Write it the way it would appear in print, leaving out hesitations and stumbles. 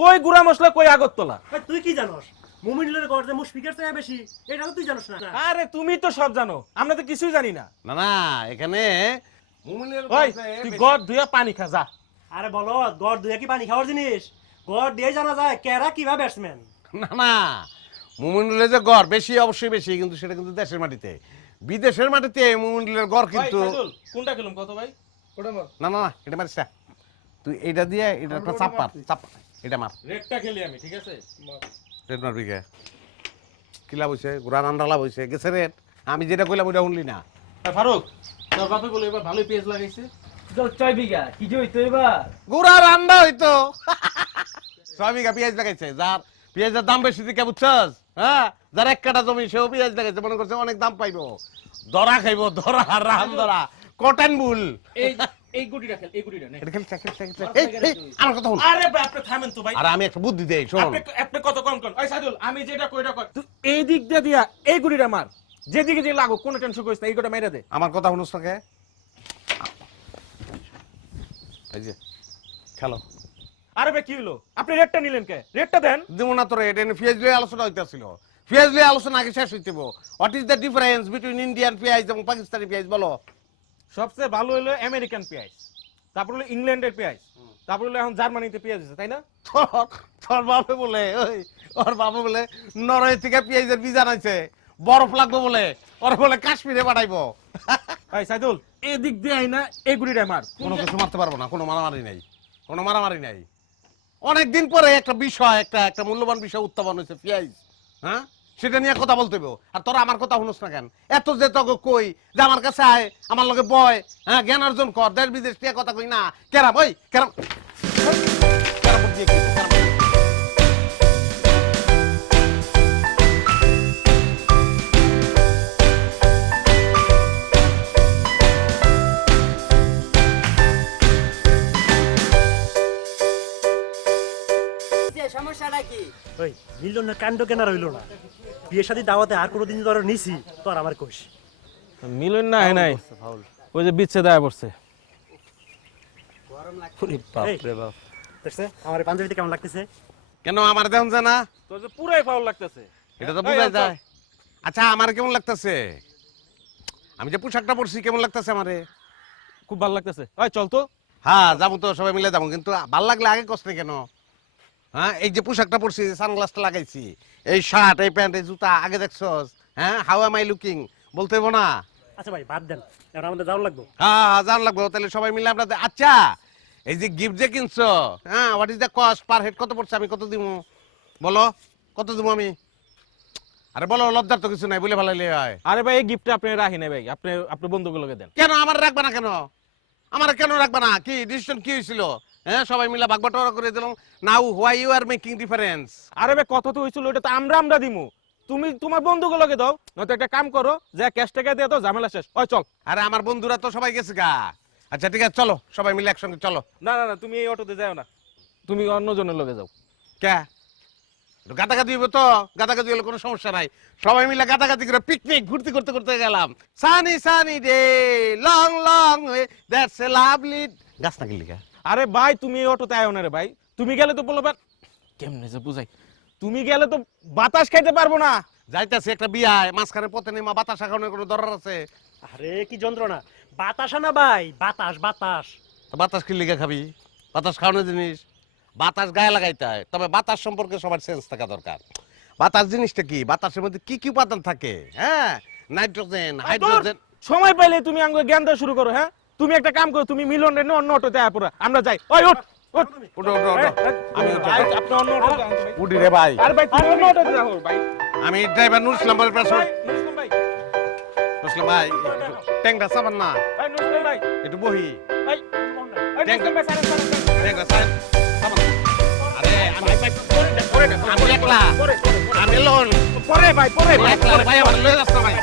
কই গুড়া মশলা কই আগরতলা। তুই কি জানোস মুমিনুলের ঘর যে মুশফিকের চেয়ে বেশি এটা তো তুই জানোস না। আরে তুমি তো সব জানো, আমরা তো কিছুই জানি না। না না এখানে মুমিনের ওই তুই গড় ধুইয়া পানি খা যা। আরে বলো ঘর দুই কি পানি খাওয়ার জিনিস? ঘর দিয়ে জানা যায় কেরা কিভাবে ব্যাটসম্যান। না না মুমিনুলের যে গড় বেশি অবশ্যই বেশি, কিন্তু সেটা কিন্তু দেশের মাটিতে। বিদেশের মাটিতে মুমিনুলের গড় কিন্তু কোনটা খেলুম কত ভাই? না না না এটা মারিস না তুই, এটা দিয়ে এটা একটা চাপ এটা মার। রেডটা খেলি আমি, ঠিক আছে? রেড মারবি কে? কি লাভ হইছে? গুড়া রান্না লাভ হইছে গেছে রেড। আমি যেটা কইলাম ওইটা শুনলি না। ফারুক তোর বাপে বলে এবার ভালোই পেঁয়াজ লাগাইছে। 6 বিঘা কি যে হইতো এবার? গুড়া রান্না হইতো 6 বিঘা পেঁয়াজ লাগাইছে। যার পেঁয়াজের দাম বেশি দিকে বুঝছস, হ্যাঁ, যার 1 কাঠা জমি সেও পেঁয়াজ লাগাইছে, মনে করছে অনেক দাম পাইবো। ধরা খাইবো, ধরা রাম ধরা কটন বুল। এই গুটিটা খেল, এই গুটিটা নে। এটা খেল আমার কথা শুন। আরে ভাই আপনি থামেন তো ভাই। আর আমি একটা বুদ্ধি দেই, শোন। আপনি কত কম কোন? ওই সাইদুল আমি যেটা কইরা কর, তুই এই দিক দিয়ে দিয়া এই গুটিটা মার, যেদিকে যে লাগো কোনো টেনশন করিস না, এই গুটিটা মেরে দে। আমার কথা শুনছ না কে? এই যে খেলো। আরে ভাই কি হলো? আপনি রেডটা নিলেন কে? রেডটা দেন। দেবো না তোরে, এটা পেঁয়াজ লিয়ে আলোচনা হইতেছিল। পেঁয়াজ লিয়ে আলোচনা আগে শেষ হইতে। What is the difference between Indian পেঁয়াজ এবং পাকিস্তানি পেঁয়াজ বলো? সবচেয়ে ভালো হলো আমেরিকান পেঁয়াজ, তারপর হলো ইংল্যান্ডের পেঁয়াজ, তারপর হলো এখন জার্মানিতে পেঁয়াজ আছে, তাই না? তোর বাপে বলে ওর বাবা বলে নরওয়ে থেকে পেঁয়াজের বীজ আনাইছে, বরফ লাগবে বলে, ওর বলে কাশ্মীরে পাঠাইবো। ভাই সাইদুল এই দিক দিয়ে আই না, এই গুটিটা মার। কোনো কিছু মারতে পারবো না, কোনো মারামারি নাই, কোনো মারামারি নাই। অনেকদিন পরে একটা বিষয়, একটা মূল্যবান বিষয় উত্থাপন হয়েছে, পেঁয়াজ, হ্যাঁ, সেটা নিয়ে কথা বলতে হবে। আর তোরা আমার কথা শুনোস না কেন? এত যে তোকে কই যে আমার কাছে আয়, আমার লগে বয়, হ্যাঁ, জ্ঞান অর্জন কর, দেশ বিদেশ নিয়ে কথা কই না। কেরাম ওই কেরাম দিয়ে কি সমস্যাটা কি? ওই মিলনের কাণ্ড কেনা রইল না। বিয়ের সাথে দাওয়াতে আর কোনোদিন ধরে নিছি তো আর আমার কোষ মিলন না হয় নাই, ওই যে বিচ্ছে দেয়া পড়ছে। দেখছে আমার পাঞ্জাবিতে কেমন লাগতেছে? কেন আমার দেখুন যে না? তোর যে পুরাই ফাউল লাগতেছে। এটা তো বোঝা যায়। আচ্ছা আমার কেমন লাগতেছে? আমি যে পোশাকটা পরছি কেমন লাগতেছে আমারে? খুব ভালো লাগতেছে। ওই চল তো। হ্যাঁ যাবো তো, সবাই মিলে যাবো, কিন্তু ভাল লাগলে আগে কষ্ট কেন? হ্যাঁ, এই যে পোশাকটা পরছি, সানগ্লাসটা লাগাইছি, এই শার্ট, এই প্যান্ট, এই জুতা, আগে দেখছস? হ্যাঁ, হাউ এম আই লুকিং বলতে হবো না? আচ্ছা ভাই বাদ দেন, এবার আমাদের যাওয়ার লাগবো। হ্যাঁ জান লাগবো, তাহলে সবাই মিলে আমরা। আচ্ছা এই যে গিফট যে কিনছো, হ্যাঁ, what is the cost per head? কত পড়ছে? আমি কত দিব বলো? কত দিব আমি? আরে বলো, লজ্জার তো কিছু নাই, বলে ভালো হয়। আরে ভাই এই গিফটটা আপনি রাখি নাই ভাই, আপনি আপনার বন্ধুগুলোকে দেন। কেন আমার রাখবা না? কেন আমার কেন রাখবা না? কি ডিসিশন কি হয়েছিল? হ্যাঁ, সবাই মিলে ভাগ বাটোয়ারা করে দিলাম। Now why you are making difference? আরে ভাই কত তো হইছিল, ওটা তো আমরা দিমু, তুমি তোমার বন্ধুগুলোকে দাও। নয়তো একটা কাম করো, যে ক্যাশ টাকা দিয়ে দাও, ঝামেলা শেষ। ওই চল। আরে আমার বন্ধুরা তো সবাই গেছে গা। আচ্ছা ঠিক আছে, চলো সবাই মিলে একসঙ্গে চলো। না না না, তুমি এই অটোতে যাও না, তুমি অন্য জনের লগে যাও। কে গাদাগাদি হইব তো? গাদাগাদি হলে কোনো সমস্যা নাই, সবাই মিলে গাদাগাদি করে পিকনিক ঘুরতে করতে করতে গেলাম। Sunny sunny day, long long way, that's a lovely. গাছ না গেলি? আরে ভাই তুমি এই অটোতে আয়ো না রে ভাই, তুমি গেলে তো বলবে কেমনে যে বুঝাই, তুমি গেলে তো বাতাস খাইতে পারবো না। যাইতাছি একটা বিয়ায়, মাঝখানে পথে নেমা বাতাস খাওয়ানোর কোনো দরকার আছে? আরে কি যন্ত্রণা! বাতাস না ভাই, বাতাস বাতাস। বাতাস কি লিখে খাবি? বাতাস খাওয়ানোর জিনিস, বাতাস গায়ে লাগাইতে হয়। তবে বাতাস সম্পর্কে সবার সেন্স থাকা দরকার। বাতাস জিনিসটা কি? বাতাসের মধ্যে কি কি উপাদান থাকে? হ্যাঁ, নাইট্রোজেন, হাইড্রোজেন। সময় পাইলে তুমি আঙ্গুল জ্ঞান দেওয়া শুরু করো। হ্যাঁ, তুমি একটা কাম করো, তুমি মিলন রে অন্য অটোতে আয় পড়া, আমরা যাই। ওই উঠ উঠ উঠো উঠো উঠো। আমি ভাই, আপনি অন্য অটোতে যান ভাই। উঠি রে ভাই। আরে ভাই তুমি অন্য অটোতে যাও ভাই। আমি ড্রাইভার নুর ইসলাম বলে পেছন। ভাই, নুসলাম ভাই। নুসলাম ভাই, ট্যাংটা সাবান না, ভাই নুসলাম ভাই। একটু বহি। ভাই, এই নুসলাম ভাই সারেন। ট্যাংটা সাবান। আরে আমি একলা, পরে আমি লোন পরে ভাই, পরে ভাই। ভাই আমার লয়ে যাস না ভাই।